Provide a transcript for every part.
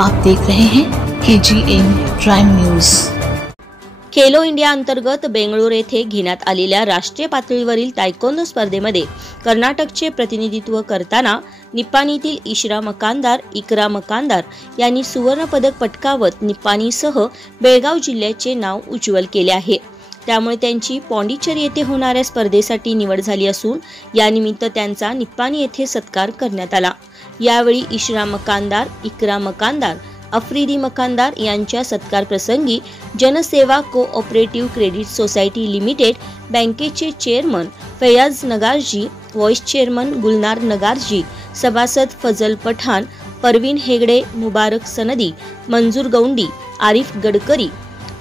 आप देख रहे हैं KGN prime news. Khelo India अंतर्गत बेंगळूर येथे घेण्यात आलेल्या राष्ट्रीय पातळीवरील तायक्वोंदो स्पर्धेमध्ये कर्नाटकचे प्रतिनिधित्व करताना निप्पाणीतील इकरा मकांदार यांनी सुवर्ण पदक पटकावत निप्पाणीसह बेळगाव जिल्ह्याचे नाव उज्ज्वल केले आहे। त्यामुळे त्यांची पॉंडिचेरी येथे होणाऱ्या स्पर्धेसाठी निवड झाली असून यानिमित्त त्यांचा निप्पाणी येथे सत्कार करण्यात आला। यावेळी इकरा मकांदार, अफ्रिदी मकांदार यांच्या सत्कार प्रसंगी जनसेवा कोऑपरेटिव्ह क्रेडिट सोसायटी लिमिटेड बँकेचे chairman Faiyaz नगारजी, vice chairman Gulnar नगारजी, सभासद फजल पठाण, परवीन हेगडे, मुबारक सनदी, मंजूर गौंडी, आरिफ गडकरी,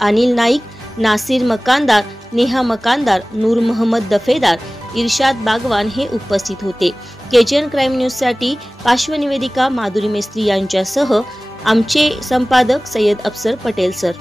अनिल नाईक, नासिर मकांदार, नेहा मकांदार, नूर मोहम्मद दफेदार, इर्शाद बागवान हे उपस्थित होते। KGN क्राइम न्यूज साठी पार्श्वनिवेदिका माधुरी मेस्त्री यांच्यासह आमचे संपादक सय्यद अफसर पटेल सर।